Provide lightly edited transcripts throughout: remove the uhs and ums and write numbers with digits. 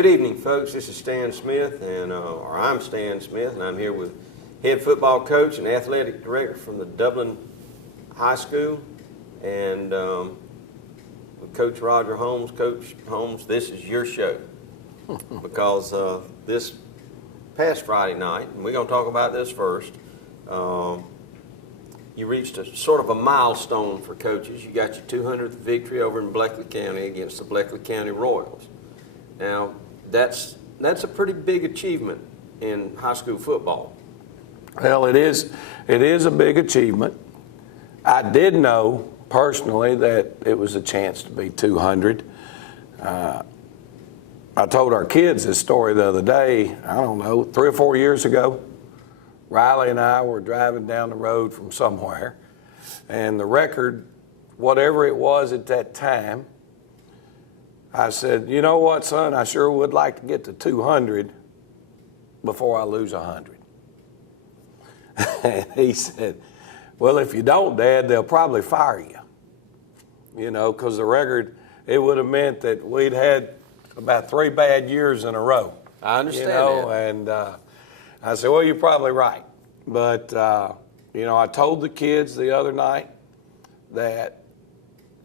Good evening, folks. This is Stan Smith, or I'm Stan Smith, and I'm here with head football coach and athletic director from the Dublin High School, and with Coach Roger Holmes. Coach Holmes, this is your show because this past Friday night, and we're going to talk about this first, you reached a sort of a milestone for coaches. You got your 200th victory over in Bleckley County against the Bleckley County Royals. Now, that's a pretty big achievement in high school football. Well, it is a big achievement. I did know personally that it was a chance to be 200. I told our kids this story the other day, I don't know, 3 or 4 years ago. Riley and I were driving down the road from somewhere, and the record, whatever it was at that time, I said, you know what, son, I sure would like to get to 200 before I lose 100. And he said, well, if you don't, Dad, they'll probably fire you. You know, because the record, it would have meant that we'd had about 3 bad years in a row. I understand that. And I said, well, you're probably right. But, I told the kids the other night that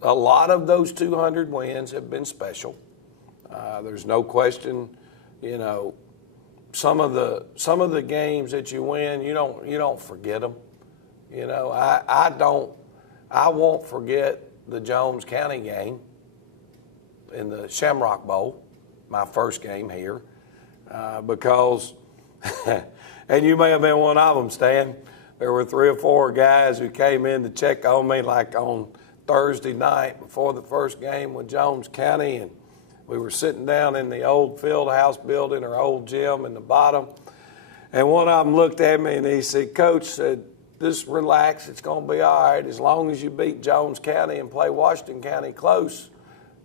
a lot of those 200 wins have been special. There's no question, some of the games that you win, you don't forget them. I won't forget the Jones County game in the Shamrock Bowl, my first game here, because, and you may have been one of them, Stan, there were 3 or 4 guys who came in to check on me like on Thursday night before the first game with Jones County, and we were sitting down in the old field house building, or old gym in the bottom, and one of them looked at me and he said, Coach, said, just relax, it's going to be all right. As long as you beat Jones County and play Washington County close,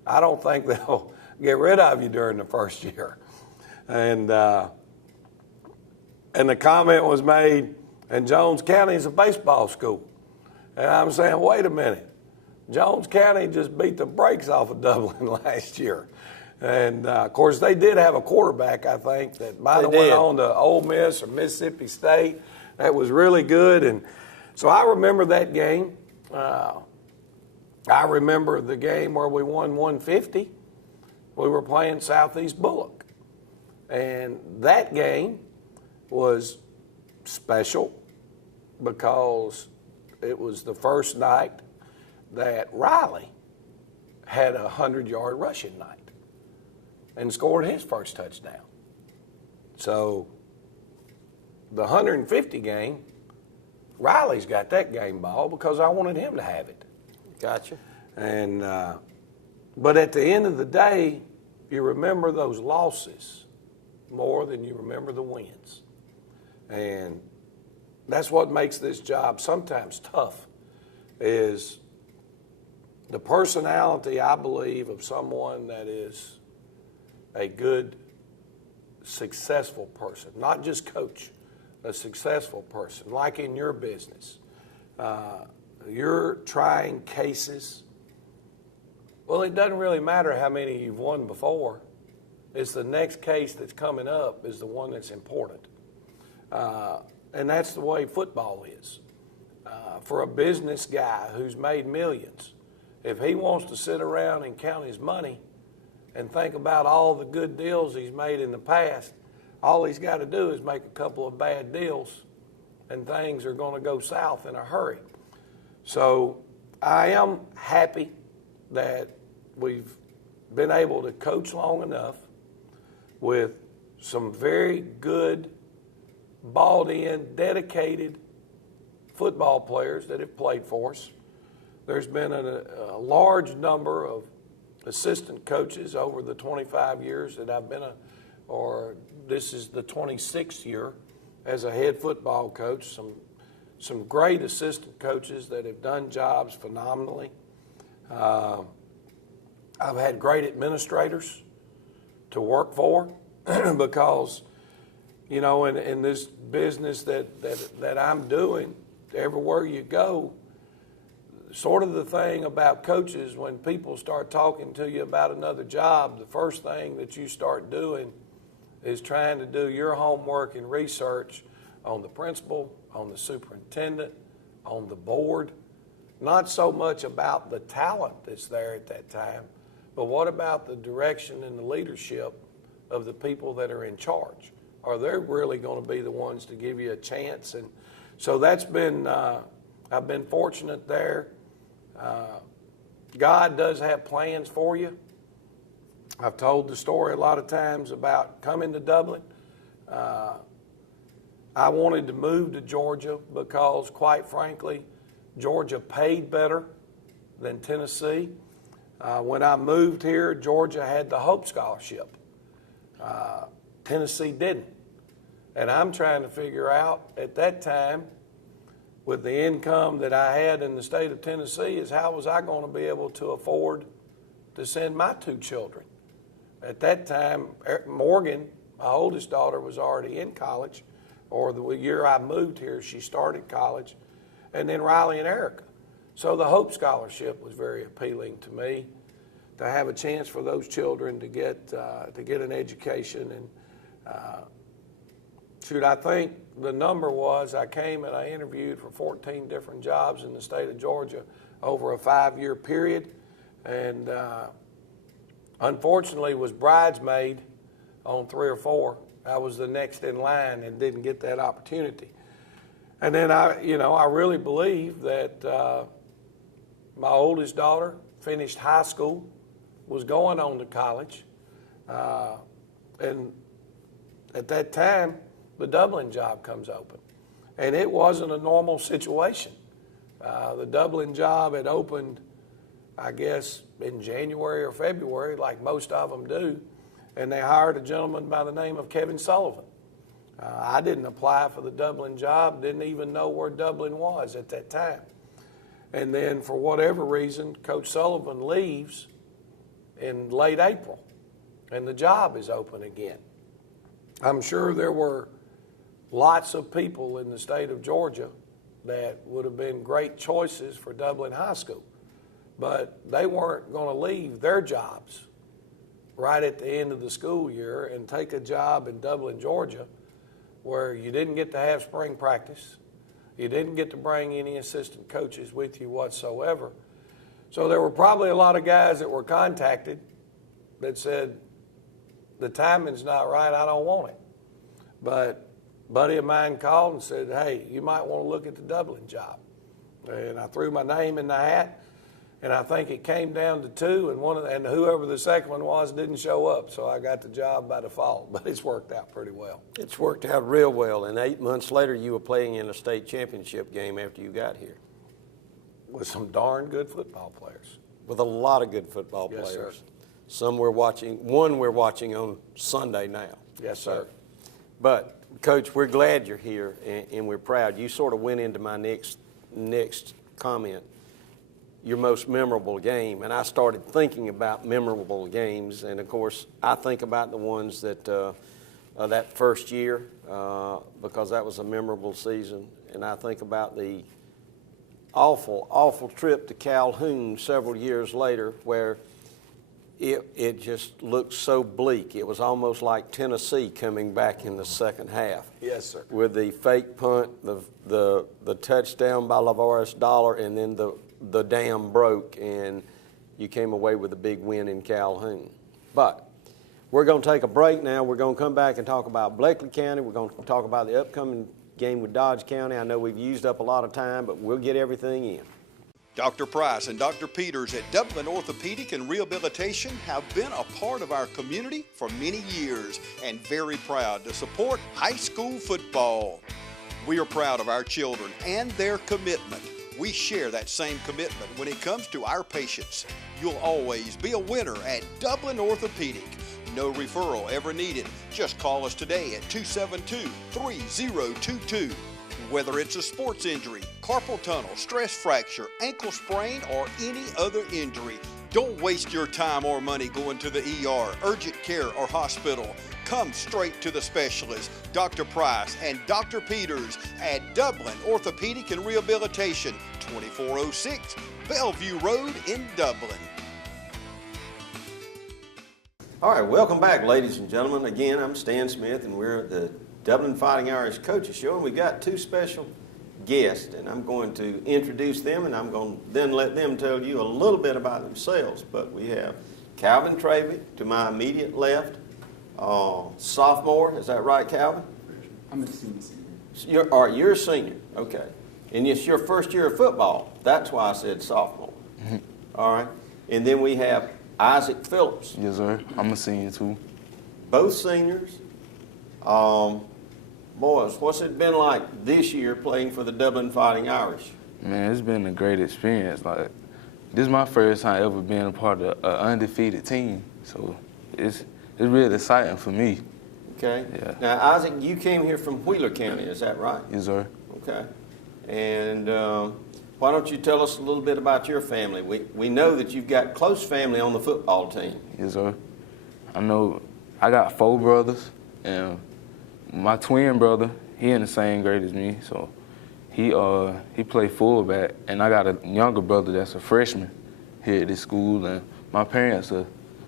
I don't think they'll get rid of you during the first year. And the comment was made, and Jones County is a baseball school. And I'm saying, wait a minute. Jones County just beat the brakes off of Dublin last year. And, of course, they did have a quarterback, I think, that might have went on to Ole Miss or Mississippi State. That was really good. And so I remember that game. I remember the game where we won 150. We were playing Southeast Bullock. And that game was special because it was the first night that Riley had a 100-yard rushing night and scored his first touchdown. So the 150 game, Riley's got that game ball because I wanted him to have it. Gotcha. And but at the end of the day, you remember those losses more than you remember the wins. And that's what makes this job sometimes tough, is the personality, I believe, of someone that is a good, successful person, not just coach, a successful person, like in your business. You're trying cases. Well, it doesn't really matter how many you've won before. It's the next case that's coming up is the one that's important. And that's the way football is. For a business guy who's made millions, if he wants to sit around and count his money and think about all the good deals he's made in the past, all he's got to do is make a couple of bad deals and things are going to go south in a hurry. So I am happy that we've been able to coach long enough with some very good, bought-in, dedicated football players that have played for us. There's been a large number of assistant coaches over the 25 years that I've been this is the 26th year as a head football coach. Some great assistant coaches that have done jobs phenomenally. I've had great administrators to work for because, in this business that I'm doing, everywhere you go, sort of the thing about coaches, when people start talking to you about another job, the first thing that you start doing is trying to do your homework and research on the principal, on the superintendent, on the board. Not so much about the talent that's there at that time, but what about the direction and the leadership of the people that are in charge? Are they really going to be the ones to give you a chance? And so that's been, I've been fortunate there. God does have plans for you. I've told the story a lot of times about coming to Dublin. I wanted to move to Georgia because, quite frankly, Georgia paid better than Tennessee. When I moved here, Georgia had the Hope Scholarship. Tennessee didn't. And I'm trying to figure out at that time, with the income that I had in the state of Tennessee, is how was I going to be able to afford to send my 2 children? At that time, Morgan, my oldest daughter, was already in college, or the year I moved here, she started college, and then Riley and Erica. So the Hope Scholarship was very appealing to me, to have a chance for those children to get an education. And I think the number was, I came and I interviewed for 14 different jobs in the state of Georgia over a 5-year period, and unfortunately was bridesmaid on 3 or 4. I was the next in line and didn't get that opportunity. And then I really believe that my oldest daughter finished high school, was going on to college, and at that time, the Dublin job comes open. And it wasn't a normal situation. The Dublin job had opened, I guess, in January or February, like most of them do, and they hired a gentleman by the name of Kevin Sullivan. I didn't apply for the Dublin job, didn't even know where Dublin was at that time. And then for whatever reason, Coach Sullivan leaves in late April, and the job is open again. I'm sure there were lots of people in the state of Georgia that would have been great choices for Dublin High School, but they weren't going to leave their jobs right at the end of the school year and take a job in Dublin, Georgia, where you didn't get to have spring practice, you didn't get to bring any assistant coaches with you whatsoever. So there were probably a lot of guys that were contacted that said, the timing's not right, I don't want it. But a buddy of mine called and said, hey, you might want to look at the Dublin job. And I threw my name in the hat, and I think it came down to 2, and whoever the second one was didn't show up, so I got the job by default. But it's worked out pretty well. It's worked out real well, and 8 months later, you were playing in a state championship game after you got here. With some darn good football players. With a lot of good football Yes, players. sir. Some we're watching, one we're watching on Sunday now. Yes, sir. But, Coach, we're glad you're here, and we're proud. You sort of went into my next comment, your most memorable game, and I started thinking about memorable games, and of course, I think about the ones that that first year because that was a memorable season, and I think about the awful trip to Calhoun several years later where it just looked so bleak. It was almost like Tennessee coming back in the second half. Yes, sir. With the fake punt, the touchdown by Lavaris Dollar, and then the dam broke, and you came away with a big win in Calhoun. But we're going to take a break now. We're going to come back and talk about Bleckley County. We're going to talk about the upcoming game with Dodge County. I know we've used up a lot of time, but we'll get everything in. Dr. Price and Dr. Peters at Dublin Orthopedic and Rehabilitation have been a part of our community for many years and very proud to support high school football. We are proud of our children and their commitment. We share that same commitment when it comes to our patients. You'll always be a winner at Dublin Orthopedic. No referral ever needed. Just call us today at 272-3022. Whether it's a sports injury, carpal tunnel, stress fracture, ankle sprain, or any other injury, don't waste your time or money going to the ER, urgent care, or hospital. come straight to the specialist, Dr. Price and Dr. Peters at Dublin Orthopedic and Rehabilitation, 2406 Bellevue Road in Dublin. All right, welcome back, ladies and gentlemen. Again, I'm Stan Smith, and we're at the Dublin Fighting Irish Coaches Show, and we got two special guests, and I'm going to introduce them, and I'm going to then let them tell you a little bit about themselves. But we have Calvin Travey to my immediate left, sophomore. Is that right, Calvin? I'm a senior. You're a senior. Okay, and it's your first year of football. That's why I said sophomore. All right, and then we have Isaac Phillips. Yes, sir. I'm a senior too. Both seniors. Boys, what's it been like this year playing for the Dublin Fighting Irish? Man, it's been a great experience. Like, this is my first time ever being a part of an undefeated team, so it's really exciting for me. Okay. Yeah. Now, Isaac, you came here from Wheeler County, is that right? Yes, sir. Okay. And why don't you tell us a little bit about your family? We know that you've got close family on the football team. Yes, sir. I know I got 4 brothers, and my twin brother, he in the same grade as me, so he played fullback, and I got a younger brother that's a freshman here at this school, and my parents are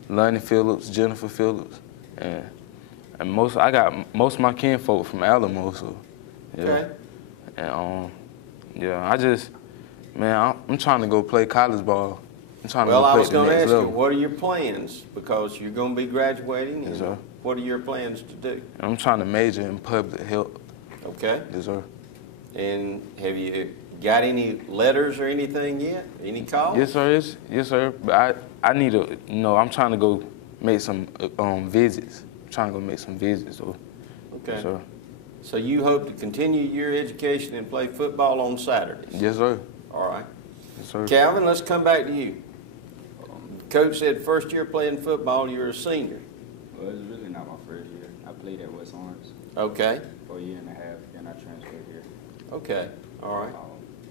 Lonnie Phillips, Jennifer Phillips, and I got most of my kinfolk from Alamo, so yeah. Okay. And I'm trying to go play college ball. I'm trying Well, to I go was play going the to next ask you, level. what are your plans? Because you're going to be graduating. Yes, and sir. What are your plans to do? I'm trying to major in public health. Okay. Yes, sir. And have you got any letters or anything yet? Any calls? Yes, sir. Yes, sir. But I need to, I'm trying to go make some visits. I'm trying to go make some visits, so. Okay. Yes, sir. So you hope to continue your education and play football on Saturdays? Yes, sir. All right. Yes, sir. Calvin, let's come back to you. Coach said first year playing football, you're a senior. Well, it's really not my first year. I played at West Orange Okay. for a year and a half, then I transferred here. Okay. All right.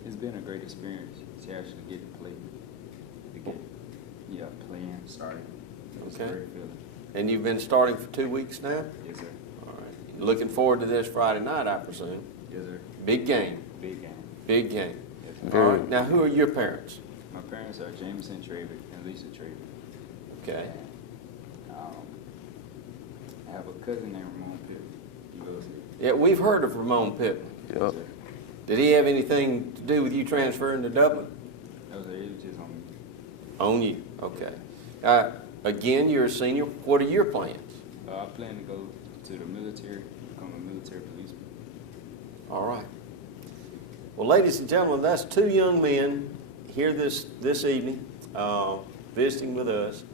It's been a great experience to actually get to play, playing, starting. It's a Okay. great feeling. And you've been starting for 2 weeks now? Yes, sir. All right. Looking forward to this Friday night, I presume. Yes, sir. Big game. Big game. Big game. Yes, sir. Very. All right. Now, who are your parents? My parents are Jameson Travey and Lisa Travey. Okay. I have a cousin named Ramon Pitt. He goes here. Yeah, we've heard of Ramon Pittman. Yep. Yes, sir. Did he have anything to do with you transferring to Dublin? No, sir. It was just on me. On you. Okay. Again, you're a senior. What are your plans? I plan to go to the military, become a military policeman. All right. Well, ladies and gentlemen, that's 2 young men here this evening visiting with us.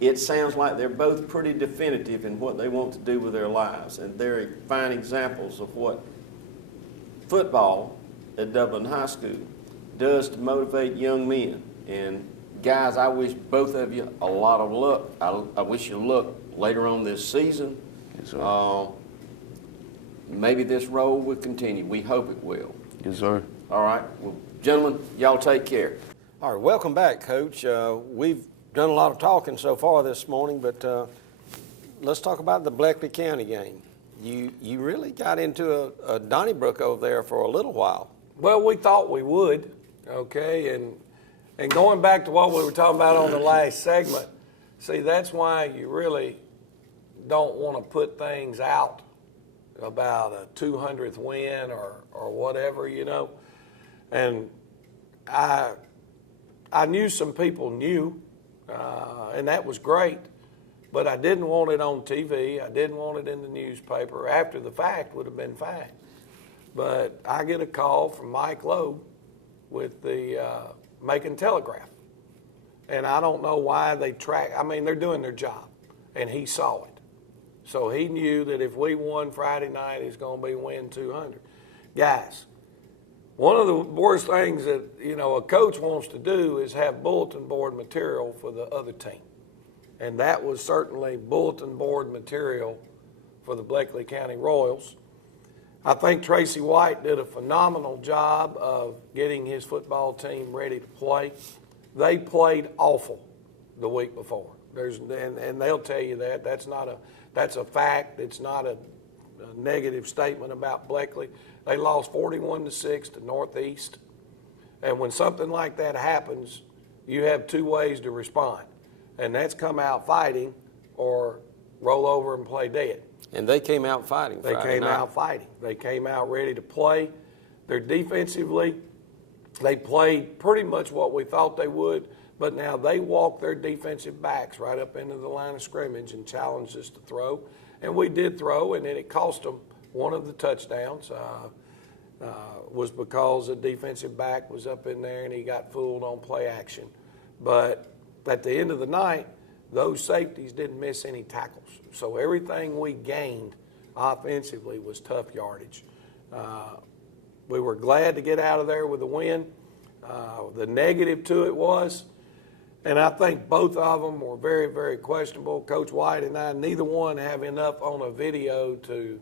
It sounds like they're both pretty definitive in what they want to do with their lives, and they're fine examples of what football at Dublin High School does to motivate young men. And guys, I wish both of you a lot of luck. I wish you luck later on this season. Yes, sir. Maybe this role will continue. We hope it will. Yes, sir. All right. Well, gentlemen, y'all take care. All right. Welcome back, Coach. We've done a lot of talking so far this morning, but let's talk about the Bleckley County game. You really got into a Donnybrook over there for a little while. Well, we thought we would, okay, and going back to what we were talking about on the last segment, see, that's why you really don't want to put things out about a 200th win or whatever, And I knew some people knew, and that was great, but I didn't want it on TV. I didn't want it in the newspaper. After the fact would have been fine. But I get a call from Mike Lowe with the Macon Telegraph. And I don't know why they they're doing their job, and he saw it. So he knew that if we won Friday night, it's going to be win 200. Guys, one of the worst things that, a coach wants to do is have bulletin board material for the other team. And that was certainly bulletin board material for the Bleckley County Royals. I think Tracy White did a phenomenal job of getting his football team ready to play. They played awful the week before. And they'll tell you that. That's a fact. It's not a negative statement about Bleckley. They lost 41-6 to Northeast. And when something like that happens, you have two ways to respond. And that's come out fighting or roll over and play dead. And they came out fighting They Friday came night. out fighting. They came out ready to play. They're defensively, they played pretty much what we thought they would, but now they walked their defensive backs right up into the line of scrimmage and challenged us to throw. And we did throw, and then it cost them one of the touchdowns. Was because the defensive back was up in there and he got fooled on play action. But at the end of the night, those safeties didn't miss any tackles. So everything we gained offensively was tough yardage. We were glad to get out of there with a win. The negative to it was, and I think both of them were very, very questionable. Coach White and I, neither one have enough on a video to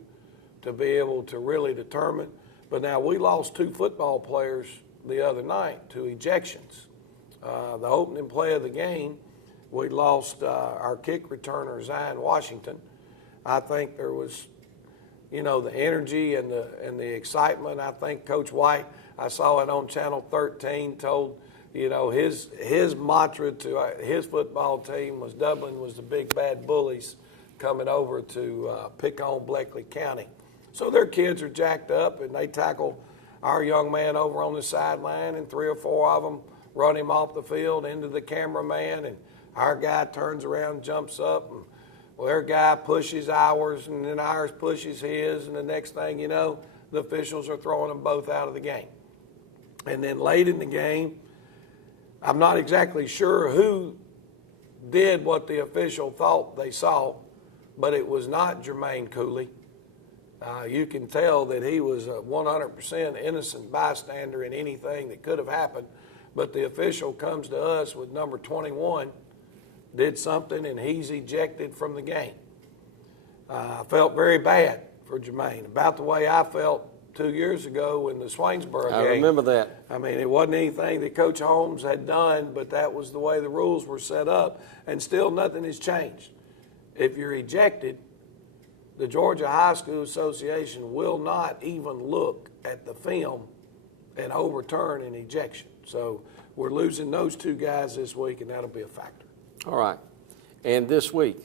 be able to really determine. But now we lost two football players the other night to ejections. The opening play of the game, we lost our kick returner, Zion Washington. I think there was, the energy and the excitement. I think Coach White, I saw it on Channel 13, told, his mantra to his football team was Dublin was the big bad bullies coming over to pick on Bleckley County. So their kids are jacked up, and they tackle our young man over on the sideline, and 3 or 4 of them run him off the field into the cameraman, and our guy turns around, jumps up, and their guy pushes ours, and then ours pushes his, and the next thing you know, the officials are throwing them both out of the game. And then late in the game, I'm not exactly sure who did what the official thought they saw, but it was not Jermaine Cooley. You can tell that he was a 100% innocent bystander in anything that could have happened, but the official comes to us with number 21, did something, and he's ejected from the game. I felt very bad for Jermaine, about the way I felt 2 years ago in the Swainsboro game. I remember that. I mean, it wasn't anything that Coach Holmes had done, but that was the way the rules were set up, and still nothing has changed. If you're ejected, the Georgia High School Association will not even look at the film and overturn an ejection. So we're losing those two guys this week, and that'll be a factor. All right. And this week,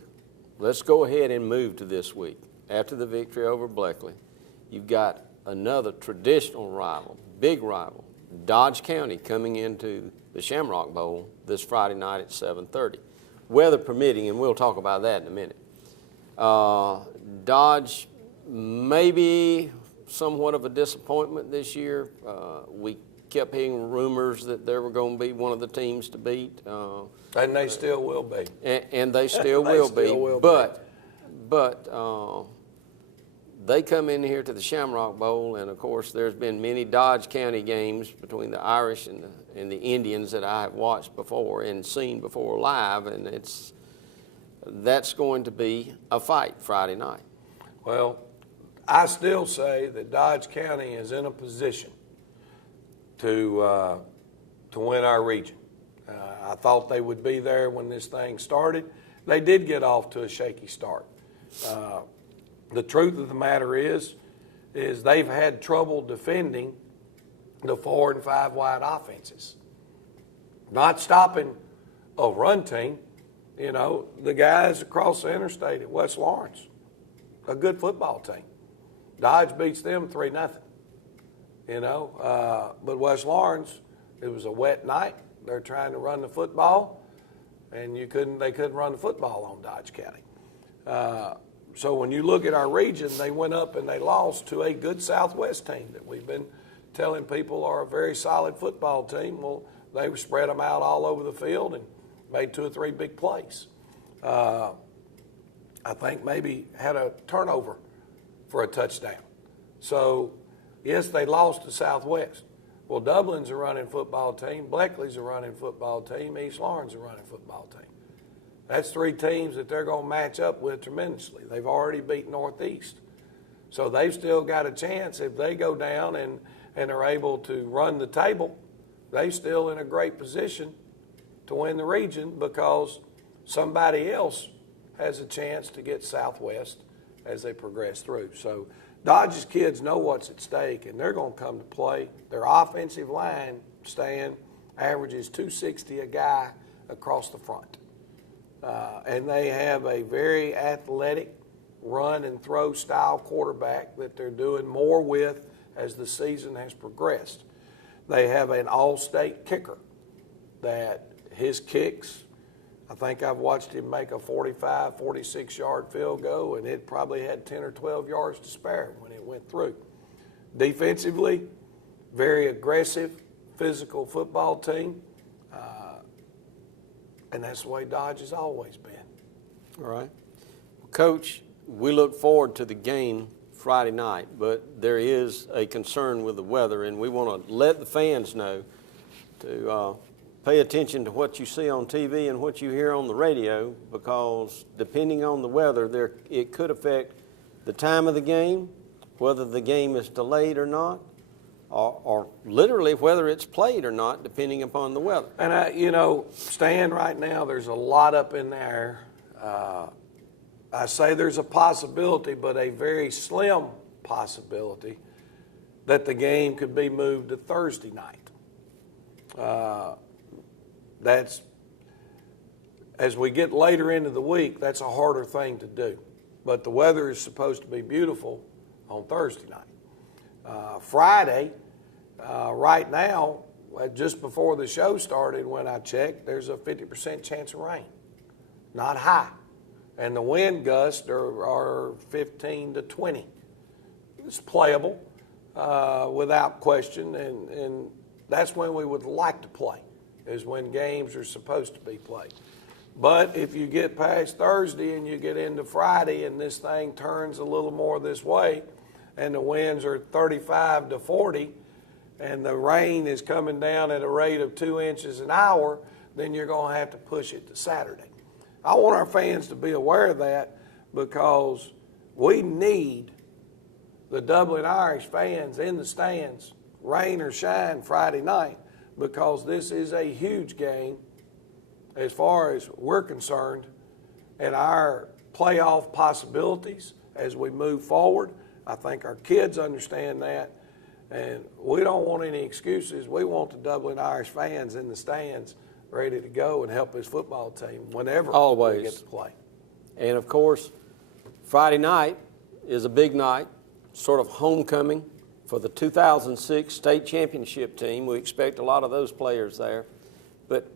let's go ahead and move to this week. After the victory over Bleckley, you've got another traditional rival, big rival, Dodge County, coming into the Shamrock Bowl this Friday night at 7:30. Weather permitting, and we'll talk about that in a minute. Dodge maybe somewhat of a disappointment this year. We kept hearing rumors that they were going to be one of the teams to beat. And they still will be. And they still They will still be. will But they come in here to the Shamrock Bowl, and of course there's been many Dodge County games between the Irish and the Indians that I have watched before and seen before live, and that's going to be a fight Friday night. Well, I still say that Dodge County is in a position to win our region. I thought they would be there when this thing started. They did get off to a shaky start. The truth of the matter is they've had trouble defending the 4 and 5 wide offenses. Not stopping a run team. The guys across the interstate at West Lawrence, a good football team. Dodge beats them 3-0. But West Lawrence, it was a wet night. They're trying to run the football, and they couldn't run the football on Dodge County. So when you look at our region, they went up and they lost to a good Southwest team that we've been telling people are a very solid football team. Well, they spread them out all over the field and made 2 or 3 big plays. I think maybe had a turnover for a touchdown. So, yes, they lost to Southwest. Well, Dublin's a running football team. Bleckley's a running football team. East Lawrence a running football team. That's 3 teams that they're going to match up with tremendously. They've already beat Northeast. So they've still got a chance if they go down and are able to run the table. They're still in a great position to win the region because somebody else has a chance to get Southwest as they progress through. So Dodge's kids know what's at stake, and they're going to come to play. Their offensive line, Stan, averages 260 a guy across the front. And they have a very athletic run and throw style quarterback that they're doing more with as the season has progressed. They have an all-state kicker that his kicks, I think I've watched him make a 45, 46-yard field goal, and it probably had 10 or 12 yards to spare when it went through. Defensively, very aggressive, physical football team, and that's the way Dodge has always been. All right. Well, Coach, we look forward to the game Friday night, but there is a concern with the weather, and we want to let the fans know to pay attention to what you see on TV and what you hear on the radio, because depending on the weather, it could affect the time of the game, whether the game is delayed or not, or literally whether it's played or not, depending upon the weather. And, Stan, right now there's a lot up in the air. I say there's a possibility, but a very slim possibility that the game could be moved to Thursday night. That's, as we get later into the week, that's a harder thing to do. But the weather is supposed to be beautiful on Thursday night. Friday, right now, just before the show started, when I checked, there's a 50% chance of rain. Not high. And the wind gusts are 15 to 20. It's playable without question, and that's when we would like to play, is when games are supposed to be played. But if you get past Thursday and you get into Friday and this thing turns a little more this way and the winds are 35 to 40 and the rain is coming down at a rate of 2 inches an hour, then you're going to have to push it to Saturday. I want our fans to be aware of that, because we need the Dublin Irish fans in the stands, rain or shine, Friday night, because this is a huge game as far as we're concerned and our playoff possibilities as we move forward. I think our kids understand that, and we don't want any excuses. We want the Dublin Irish fans in the stands ready to go and help this football team whenever Always. we get to play. And, of course, Friday night is a big night, sort of homecoming for the 2006 state championship team. We expect a lot of those players there. But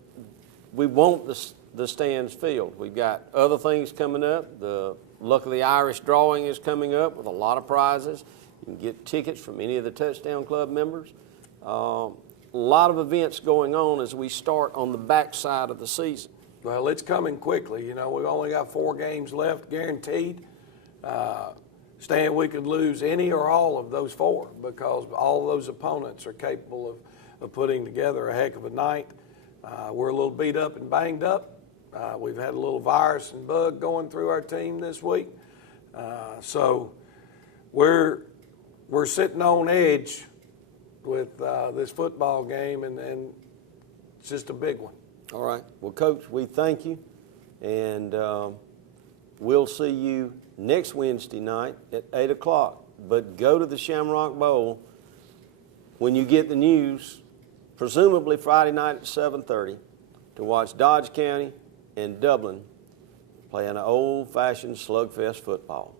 we want the stands filled. We've got other things coming up. The Luck of the Irish drawing is coming up with a lot of prizes. You can get tickets from any of the Touchdown Club members. A lot of events going on as we start on the backside of the season. Well, it's coming quickly. We've only got 4 games left guaranteed. Stan, we could lose any or all of those 4, because all of those opponents are capable of putting together a heck of a night. We're a little beat up and banged up. We've had a little virus and bug going through our team this week. So we're sitting on edge with this football game, and it's just a big one. All right. Well, Coach, we thank you, and we'll see you next Wednesday night at 8 o'clock. But go to the Shamrock Bowl when you get the news, presumably Friday night at 7:30, to watch Dodge County and Dublin play an old-fashioned slugfest football.